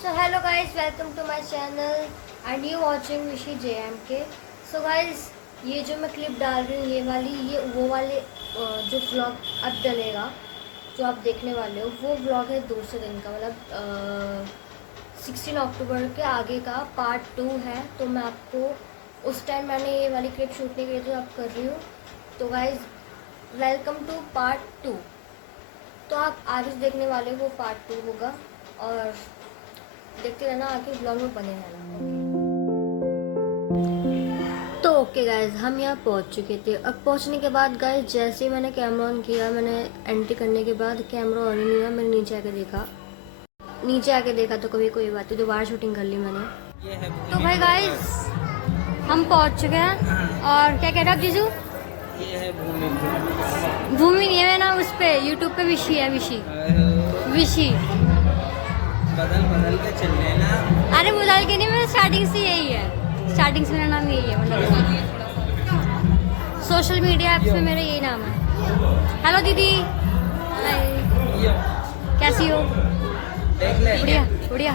So hello guys, welcome to my channel and you watching Vishi JMK. So guys, ये जो मैं clip डाल रही हूँ ये वाली ये वो वाले जो व्लॉग अब डलेगा जो आप देखने वाले हो वो व्लॉग है दूसरे दिन का मतलब 16 अक्टूबर के आगे का पार्ट 2 है। तो मैं आपको उस टाइम मैंने ये वाली क्लिप शूट नहीं करी जो आप कर रही हूँ। तो गाइज वेलकम टू पार्ट 2। तो आप आगे देखने वाले वो पार्ट 2 होगा और देखते रहना, आके ब्लॉग में बने रहना। तो ओके गाइज, हम यहाँ पहुँच चुके थे। अब पहुँचने के बाद गाइज जैसे ही मैंने कैमरा ऑन किया, मैंने एंट्री करने के बाद कैमरा ऑन ही नहीं हुआ। मैंने नीचे आके देखा तो कभी कोई बात नहीं, दोबारा शूटिंग कर ली मैंने। तो भाई गाइज हम पहुँच चुके हैं और क्या कह रहे आप जीजू? ये है भूमि। भूमि नहीं है ना, उस पे यूट्यूब पे विशी है। विशी बदल के चलने ना। अरे मुदाल के नहीं, मेरा स्टार्टिंग से यही है, स्टार्टिंग से मेरा नाम यही है, मतलब सोशल मीडिया ऐप्स में मेरा यही नाम है। हेलो दीदी, हाय, कैसी हो? देख ले। बढ़िया बढ़िया।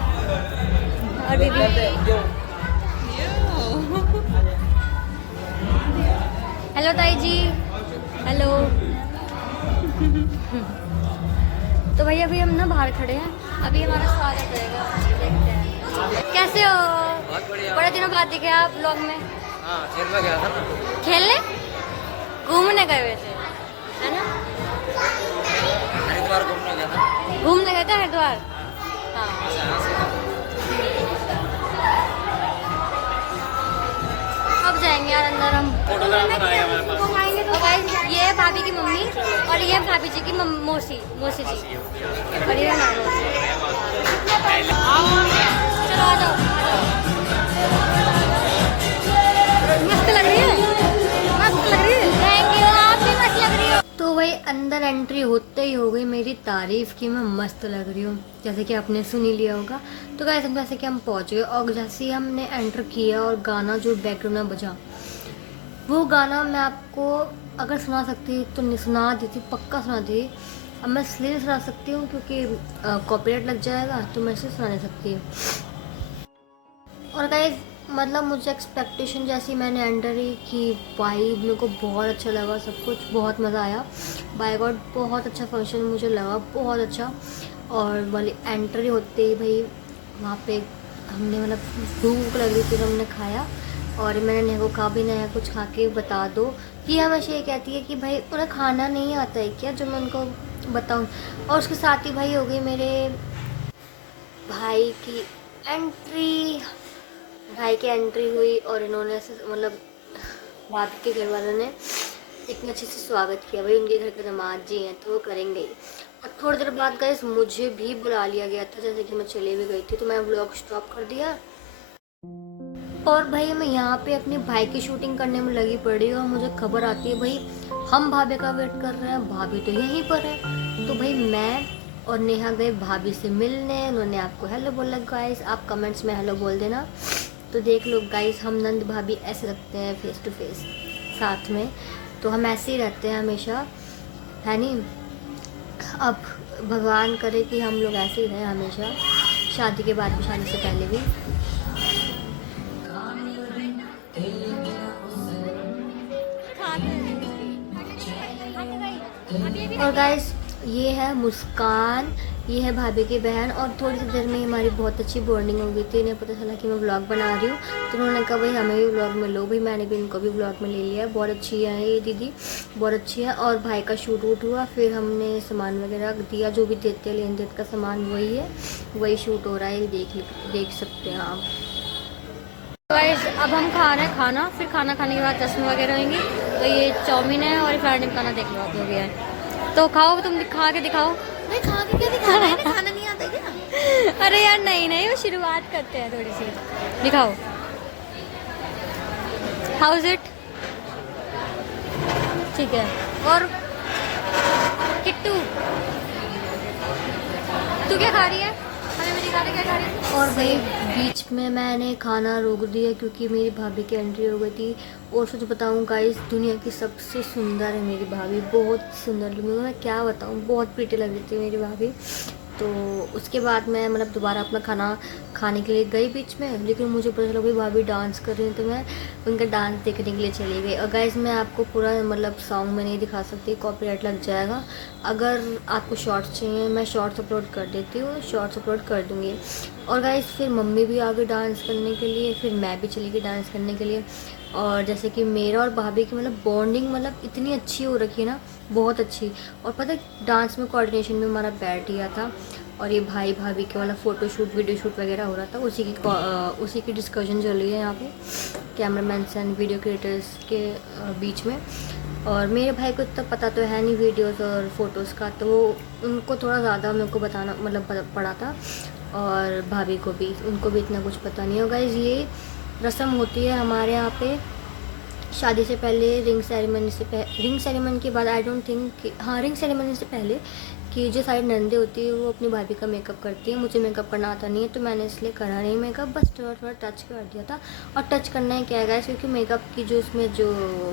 और दीदी हेलो ताई जी, हेलो। तो भैया अभी हम ना बाहर खड़े हैं, अभी हमारा स्वागत रहेगा, देखते हैं। कैसे हो? बहुत बढ़िया। बड़े दिनों बाद दिखे आप व्लॉग में। हाँ, खेलने गया था ना। खेलने घूमने गए हुए थे है ना? हरिद्वार घूमने गया था। घूमने गए थे हरिद्वार। हाँ, अब जाएंगे यार अंदर हम। तो गाइस ये है भाभी की मम्मी और ये है भाभी जी की मौसी जी। और ये है मौसी। चलो आ जाओ। मस्त लग रही है, मस्त लग रही है। थैंक यू, आप भी मस्त लग रही हो। तो भाई अंदर एंट्री होते ही हो गई मेरी तारीफ कि मैं मस्त लग रही हूँ, जैसे कि आपने सुन ही लिया होगा। तो गाइस जैसे कि हम पहुँच गए और जैसे ही हमने एंटर किया और गाना जो बैकग्राउंड में बजा, वो गाना मैं आपको अगर सुना सकती तो सुना देती, पक्का सुना दी। अब मैं इसलिए नहीं सुना सकती हूँ क्योंकि कॉपीराइट लग जाएगा, तो मैं इसे सुना नहीं सकती हूँ। और गाइस मतलब मुझे एक्सपेक्टेशन जैसी मैंने एंटर ही की, भाई मेरे को बहुत अच्छा लगा, सब कुछ बहुत मज़ा आया। बाय गॉड बहुत अच्छा फंक्शन मुझे लगा, बहुत अच्छा। और वाली एंट्री होते ही भाई वहाँ पे हमने मतलब भूख लग रही थी तो हमने खाया। और मैंने नेहा को कहा भी नया कुछ खा के बता दो, कि हमेशा ये कहती है कि भाई उन्हें खाना नहीं आता है क्या जो मैं उनको बताऊं। और उसके साथ ही भाई हो गई मेरे भाई की एंट्री, हुई और इन्होंने मतलब भाभी के घर वालों ने इतने अच्छे से स्वागत किया। भाई उनके घर के दामाद जी हैं तो वो करेंगे ही। और थोड़ी देर बाद गाइस मुझे भी बुला लिया गया था, जैसे कि मैं चले भी गई थी, तो मैं व्लॉग स्टॉप कर दिया। और भाई मैं यहाँ पे अपने भाई की शूटिंग करने में लगी पड़ी और मुझे खबर आती है भाई हम भाभी का वेट कर रहे हैं, भाभी तो यहीं पर है। तो भाई मैं और नेहा गए भाभी से मिलने, उन्होंने आपको हेलो बोला। गाइस आप कमेंट्स में हेलो बोल देना। तो देख लो गाइस, हम नंद भाभी ऐसे लगते हैं फेस टू फेस साथ में, तो हम ऐसे ही रहते हैं हमेशा, है नहीं? अब भगवान करे कि हम लोग ऐसे ही रहें हमेशा, शादी के बाद भी, शादी से पहले भी। और गाइस ये है मुस्कान, ये है भाभी की बहन। और थोड़ी सी देर में हमारी बहुत अच्छी बॉन्डिंग हो गई थी। इन्हें पता चला कि मैं व्लॉग बना रही हूँ तो उन्होंने कहा भाई हमें भी व्लॉग में लो। भाई मैंने भी इनको भी व्लॉग में ले लिया। बहुत अच्छी है ये दीदी, बहुत अच्छी है। और भाई का शूट वूट हुआ, फिर हमने सामान वगैरह दिया, जो भी देते हैं लेन देन का सामान वही है, वही शूट हो रहा है, देख सकते हैं आप। गाइस अब हम खा रहे हैं खाना, फिर खाना खाने के बाद चश्मे वगैरह होंगी। तो ये चाउमीन है और फ्राइड खाना देख लो आप लोग है। तो खाओ, तुम खा के दिखाओ। नहीं खा के क्या दिखाना है? खाना नहीं आता क्या? अरे यार नहीं वो शुरुआत करते हैं थोड़ी सी। दिखाओ, हाउ इज इट? ठीक है। और किट्टू तू क्या खा रही है? और भाई बीच में मैंने खाना रोक दिया क्योंकि मेरी भाभी की एंट्री हो गई थी। और सच बताऊँ गाइस, दुनिया की सबसे सुंदर है मेरी भाभी, बहुत सुंदर। मैं क्या बताऊँ, बहुत प्रीटी लग रही थी मेरी भाभी। तो उसके बाद मैं मतलब दोबारा अपना खाना खाने के लिए गई बीच में, लेकिन मुझे पता चला भाई भाभी डांस कर रही हैं, तो मैं उनका डांस देखने के लिए चली गई। और गाइस मैं आपको पूरा मतलब सॉन्ग में नहीं दिखा सकती, कॉपीराइट लग जाएगा। अगर आपको शॉर्ट्स चाहिए मैं शॉर्ट्स अपलोड कर देती हूँ, शॉर्ट्स अपलोड कर दूँगी। और गाइस फिर मम्मी भी आ गई डांस करने के लिए, फिर मैं भी चली गई डांस करने के लिए। और जैसे कि मेरा और भाभी की मतलब बॉन्डिंग मतलब इतनी अच्छी हो रखी है ना, बहुत अच्छी। और पता है डांस में कोऑर्डिनेशन में हमारा बैठ गया था, और ये भाई भाभी के मतलब फ़ोटो शूट वीडियो शूट वगैरह हो रहा था, उसी की डिस्कशन चल रही है यहाँ पे कैमरामैन एंड वीडियो क्रिएटर्स के बीच में। और मेरे भाई को इतना पता तो है नहीं वीडियोस और फोटोज़ का, तो वो उनको थोड़ा ज़्यादा मेरे को बताना मतलब पड़ा था, और भाभी को भी, उनको भी इतना कुछ पता नहीं होगा। ये रस्म होती है हमारे यहाँ पे शादी से पहले, रिंग सेरेमनी के बाद, आई डोंट थिंक, हाँ रिंग सेरेमनी से पहले, कि जो सारी नंदे होती है वो अपनी भाभी का मेकअप करती है। मुझे मेकअप करना आता नहीं है, तो मैंने इसलिए करा नहीं मेकअप, बस थोड़ा टच कर दिया था। और टच करना ही क्या है गाइस, क्योंकि मेकअप की जो उसमें जो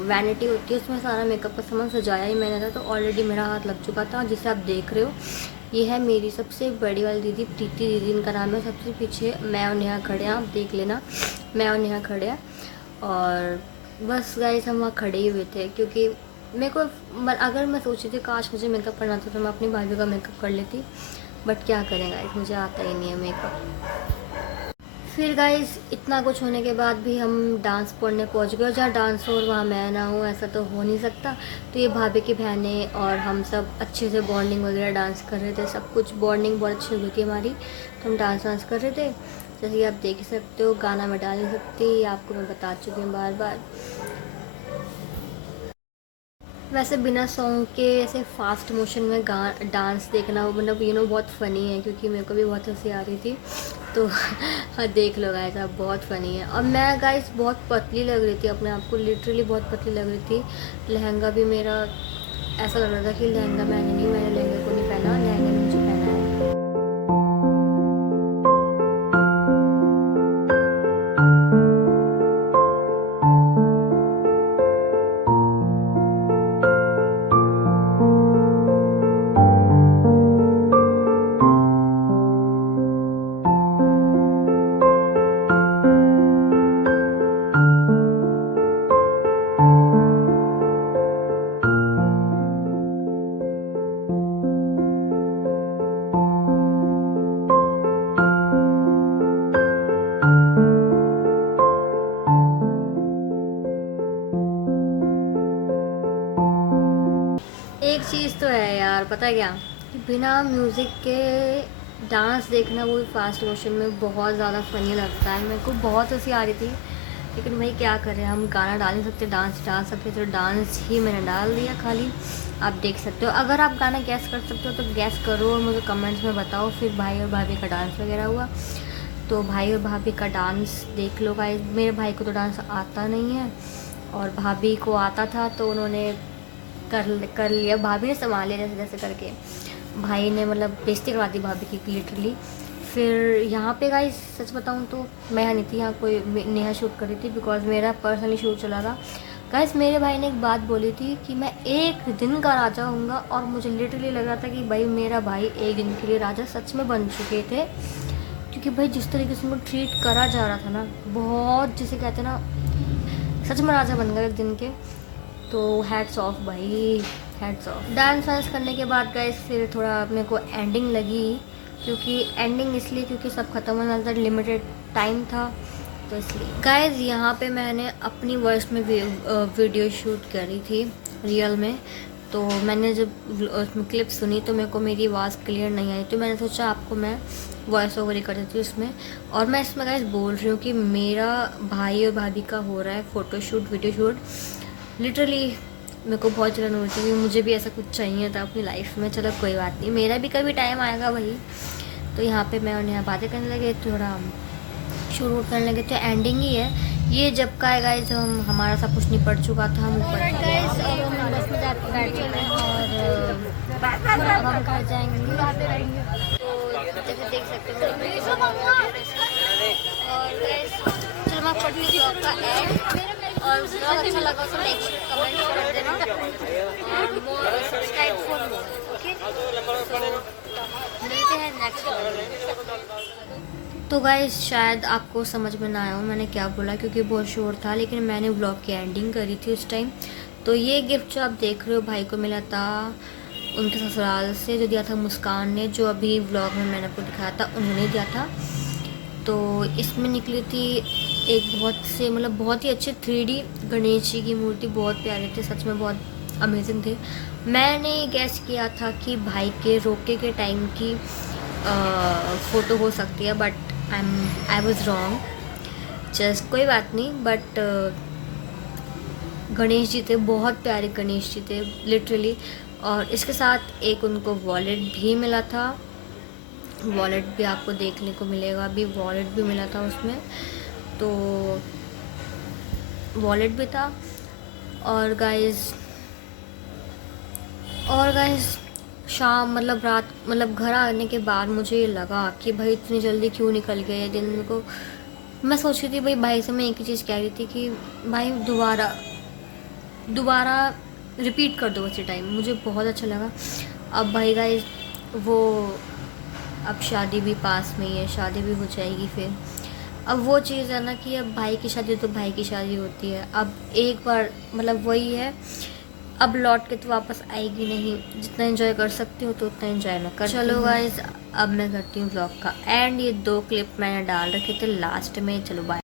वैनिटी होती है उसमें सारा मेकअप का सामान सजाया ही मैंने था, तो ऑलरेडी मेरा हाथ लग चुका था। जिसे आप देख रहे हो ये है मेरी सबसे बड़ी वाली दीदी, प्रीति दीदी इनका नाम है। सबसे पीछे मैं और नेहा खड़े हैं, आप देख लेना, मैं और नेहा खड़े हैं। और बस गाइस हम वहाँ खड़े ही हुए थे, क्योंकि मेरे को अगर मैं सोची थी काश मुझे मेकअप करना था तो मैं अपनी भाभी का मेकअप कर लेती, बट क्या करें गाइस, मुझे आता ही नहीं है मेकअप। फिर गाइस इतना कुछ होने के बाद भी हम डांस पढ़ने पहुंच गए, और जहाँ डांस हो और वहाँ मैं ना हूँ ऐसा तो हो नहीं सकता। तो ये भाभी की बहनें और हम सब अच्छे से बॉन्डिंग वगैरह डांस कर रहे थे, सब कुछ बॉन्डिंग बहुत अच्छी हुई थी हमारी, तो हम डांस कर रहे थे। जैसे कि आप देख ही सकते हो, गाना मैं डाल नहीं सकती, आपको मैं बता चुकी हूँ बार बार। वैसे बिना सॉन्ग के ऐसे फास्ट मोशन में डांस देखना मतलब बहुत फ़नी है, क्योंकि मेरे को भी बहुत हंसी आ रही थी, तो हाँ देख लो गाइस, आप बहुत फ़नी है। और मैं गाइस बहुत पतली लग रही थी, अपने आप को लिटरली बहुत पतली लग रही थी। लहंगा भी मेरा ऐसा लग रहा था कि लहंगा मैंने लहंगे को नहीं पहना, लहंगे ने मुझे पहना है। एक चीज़ तो है यार, पता है क्या, कि बिना म्यूज़िक के डांस देखना, वो भी फास्ट मोशन में, बहुत ज़्यादा फ़नी लगता है। मेरे को बहुत हंसी आ रही थी, लेकिन भाई क्या करें, हम गाना डाल नहीं सकते, डांस डाल सकते, तो डांस ही मैंने डाल दिया खाली। आप देख सकते हो, अगर आप गाना गैस कर सकते हो तो गैस करो और मुझे कमेंट्स में बताओ। फिर भाई और भाभी का डांस वगैरह हुआ, तो भाई और भाभी का डांस देख लो गाइस। मेरे भाई को तो डांस आता नहीं है, और भाभी को आता था तो उन्होंने कर लिया, भाभी ने संभाल लिया जैसे जैसे करके। भाई ने मतलब बेइज्जती करवा दी भाभी की लिटरली। फिर यहाँ पे गाइस सच बताऊँ तो मैं यहाँ नहीं थी, यहाँ कोई नेहा शूट कर रही थी, बिकॉज मेरा पर्सनली शूट चला था। गाइस मेरे भाई ने एक बात बोली थी कि मैं एक दिन का राजा हूँगा, और मुझे लिटरली लग रहा था कि भाई मेरा भाई एक दिन के लिए राजा सच में बन चुके थे, क्योंकि भाई जिस तरीके से उनको ट्रीट करा जा रहा था ना, बहुत जिसे कहते हैं ना, सच में राजा बन गए एक दिन के। तो हैट्स ऑफ भाई, हैट्स ऑफ। डांस वांस करने के बाद गाइस फिर थोड़ा मेरे को एंडिंग लगी, क्योंकि एंडिंग इसलिए क्योंकि सब ख़त्म होने वाला था, लिमिटेड टाइम था, तो इसलिए। गाइस यहाँ पे मैंने अपनी वॉइस में वीडियो शूट करी थी रियल में, तो मैंने जब उसमें क्लिप सुनी तो मेरे को मेरी आवाज़ क्लियर नहीं आई, तो मैंने सोचा आपको मैं वॉइस ओवर ही कर देती हूँ इसमें। और मैं इसमें गाइस बोल रही हूँ कि मेरा भाई और भाभी का हो रहा है photo shoot, video shoot. Literally मेरे को बहुत जलन हो रही थी, मुझे भी ऐसा कुछ चाहिए था अपनी लाइफ में। चलो कोई बात नहीं, मेरा भी कभी टाइम आएगा भाई। तो यहाँ पे मैं और यहाँ बातें करने लगे, थोड़ा शूट करने लगे, तो एंडिंग ही है ये जब का है गाइस, जब हमारा सब कुछ निपट चुका था, हम ऊपर गाइस अब हम बस में जाकर बैठ चुके हैं, और अब हम घर जाएंगे। तो जैसे देख सकते हो, और गाइस चलो मैं पढ़ने की आपका ऐड, और ब्लॉग अच्छा लगा तो लाइक कमेंट कर देना, और मोर सब्सक्राइब फॉर मोर, ओके। मिलते हैं नेक्स्ट व्लॉग। तो गाइस शायद आपको समझ में ना आया हो मैंने क्या बोला, क्योंकि बहुत शोर था, लेकिन मैंने व्लॉग की एंडिंग करी थी उस टाइम। तो ये गिफ्ट जो आप देख रहे हो भाई को मिला था उनके ससुराल से, जो दिया था मुस्कान ने, जो अभी व्लॉग में मैंने आपको दिखाया था उन्होंने दिया था। तो इसमें निकली थी एक बहुत ही अच्छे 3D गणेश जी की मूर्ति, बहुत प्यारे थे, सच में बहुत अमेजिंग थे। मैंने गैस किया था कि भाई के रोके के टाइम की फ़ोटो हो सकती है, but I was wrong. Just कोई बात नहीं, बट गणेश जी थे, बहुत प्यारे गणेश जी थे लिटरली। और इसके साथ एक उनको वॉलेट भी मिला था, वॉलेट भी आपको देखने को मिलेगा, अभी वॉलेट भी मिला था उसमें, तो वॉलेट भी था। और गाइस शाम रात घर आने के बाद मुझे ये लगा कि भाई इतनी जल्दी क्यों निकल गए दिन को। मैं सोच रही थी भाई से मैं एक ही चीज़ कह रही थी कि भाई दोबारा रिपीट कर दो उसी टाइम, मुझे बहुत अच्छा लगा। अब भाई गाइस अब शादी भी पास में ही है, शादी भी हो जाएगी फिर। अब वो चीज़ है ना कि अब भाई की शादी तो भाई की शादी होती है, अब एक बार वही है, अब लौट के तो वापस आएगी नहीं। जितना एंजॉय कर सकती हूँ तो उतना एंजॉय मैं कर। चलो गाइस अब मैं करती हूँ व्लॉग का एंड। ये 2 क्लिप मैंने डाल रखे थे लास्ट में। चलो बाय।